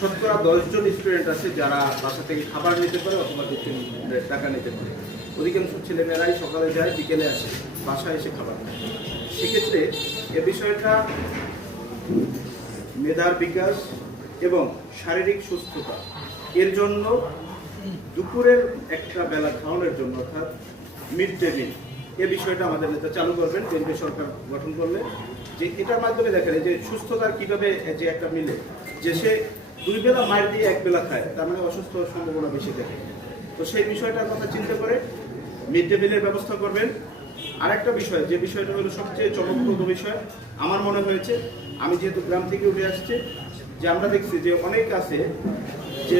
শতকরা 10 জন স্টুডেন্ট আছে যারা বাসা থেকে খাবার নিতে পারে অথবা টাকা নিতে পারে। অধিকাংশ ছেলেমেয়েরাই সকালে যায়, বিকেলে আসে, বাসায় এসে খাবার নেয়। সেক্ষেত্রে এ বিষয়টা মেধার বিকাশ এবং শারীরিক সুস্থতা এর জন্য দুপুরের একটা বেলা খাওয়ানোর জন্য অর্থাৎ মিড ডে মিল এ বিষয়টা আমাদের নেতা চালু করবেন কেন্দ্রীয় সরকার গঠন করলে, যে এটার মাধ্যমে দেখেন যে সুস্থতার কিভাবে যে একটা মিলে যে সে 2 বেলা মায়ের দিয়ে 1 বেলা খায়, তার মানে অসুস্থ হওয়ার সম্ভাবনা বেশি থাকে। তো সেই বিষয়টার কথা চিন্তা করে মিড ডে মিলের ব্যবস্থা করবেন। আরেকটা বিষয়, যে বিষয়টা হলো সবচেয়ে চমকপ্রদ বিষয় আমার মনে হয়েছে, আমি যেহেতু গ্রাম থেকে উঠে আসছি, যে আমরা দেখছি যে অনেক আছে যে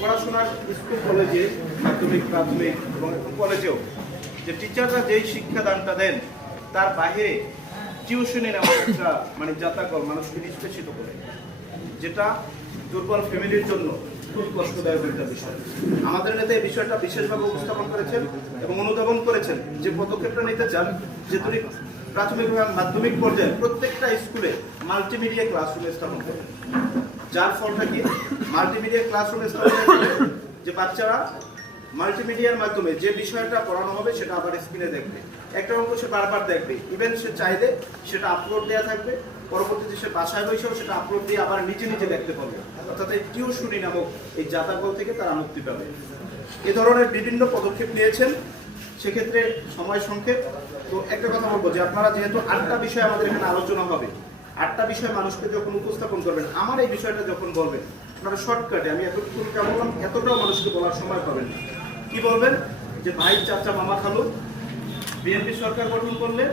পড়াশোনার স্কুল কলেজে মাধ্যমিক প্রাথমিক এবং এখন কলেজেও যে টিচাররা যেই শিক্ষাদানটা দেন তার বাইরে টিউশনি নেওয়া একটা মানে জাতাকল মানুষকে নিষ্পেষিত করে, যেটা দুর্বল ফ্যামিলির জন্য খুব কষ্টদায়ক একটা বিষয়। আমাদের নেতা এই বিষয়টা বিশেষভাবে উপস্থাপন করেছেন এবং অনুধাবন করেছেন যে পদক্ষেপটা নিতে চান যে তুমি প্রাথমিক এবং মাধ্যমিক পর্যায়ে প্রত্যেকটা স্কুলে মাল্টিমিডিয়া ক্লাসরুম স্থাপন করবেন। যার ফলটা কি, মাল্টিমিডিয়া ক্লাসরুম স্থাপন করলে যে বাচ্চারা মাল্টিমিডিয়ার মাধ্যমে যে বিষয়টা পড়ানো হবে সেটা আবার স্ক্রিনে দেখবে, একটা অঙ্ক সে বারবার দেখবে, ইভেন সে চাইলে সেটা আপলোড দেওয়া থাকবে, পরবর্তীতে সে বাসায় বসেও সেটা আপলোড দিয়ে আবার নিজে নিজে দেখতে পাবে। অর্থাৎ এই টিউশনি নামক এই জাতাকল থেকে তারা মুক্তি পাবে। এ ধরনের বিভিন্ন পদক্ষেপ নিয়েছেন। সেক্ষেত্রে সময় সংক্ষেপ, তো একটা কথা বলবো যে আপনারা যেহেতু 8টা বিষয় আমাদের এখানে আলোচনা হবে, 8টা বিষয় মানুষকে যখন উপস্থাপন করবেন, আমার এই বিষয়টা যখন বলবেন আপনারা শর্টকাটে, আমি এতটুকু বললাম, এতটাও মানুষকে বলার সময় পাবেন না। কি বলবেন যে ভাই, চাচা, মামা, খালু, বিএনপি সরকার গঠন করলে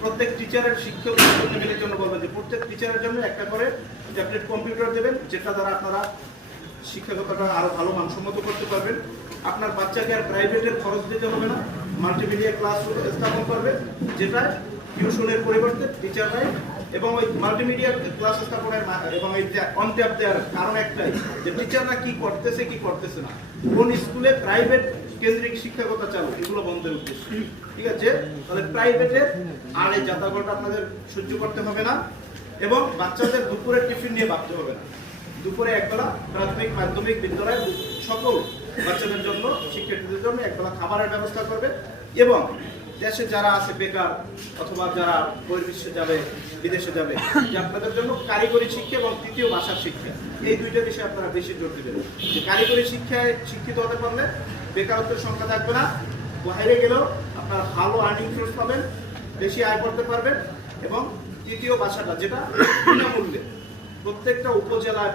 প্রত্যেক টিচারের শিক্ষক লেভেলের জন্য বলবেন যে প্রত্যেক টিচারের জন্য একটা করে ট্যাবলেট কম্পিউটার দেবেন, যেটা দ্বারা আপনারা শিক্ষকতাটা আরো ভালো মানসম্মত করতে পারবেন। আপনার বাচ্চাকে আর প্রাইভেটের খরচ দিতে হবে না, মাল্টিমিডিয়া ক্লাস স্থাপন করবে, যেটা টিউশনের পরিবর্তে টিচাররাই, এবং ওই মাল্টিমিডিয়া ক্লাস স্থাপনের এবং এই অন ট্যাপ দেওয়ার কারণ একটাই যে টিচাররা কি করতেছে কি করতেছে না, কোন স্কুলে প্রাইভেট কেন্দ্রিক শিক্ষকতা চালু, এগুলো বন্ধের উদ্দেশ্য। ঠিক আছে, তাহলে প্রাইভেটের আর এই যাতাগলটা আপনাদের সহ্য করতে হবে না, এবং বাচ্চাদের দুপুরের টিফিন নিয়ে ভাবতে হবে না। দুপুরে একবেলা প্রাথমিক মাধ্যমিক বিদ্যালয় সকল বাচ্চাদের জন্য, শিক্ষার্থীদের জন্য একবেলা খাবারের ব্যবস্থা করবে। এবং দেশে যারা আছে বেকার অথবা যারা বহির্বিশ্বে যাবে, বিদেশে যাবে, যে আপনাদের জন্য কারিগরি শিক্ষা এবং তৃতীয় ভাষার শিক্ষা, এই দুইটা বিষয়ে আপনারা বেশি জোর দিবেন। যে কারিগরি শিক্ষায় শিক্ষিত হতে পারলে বেকারত্বের সংখ্যা থাকবে না, বাইরে গেলেও আপনারা ভালো আর্নিং সোর্স পাবেন, বেশি আয় করতে পারবেন, এবং তৃতীয় ভাষাটা যেটা বিনামূল্যে প্রত্যেকটা উপজেলায়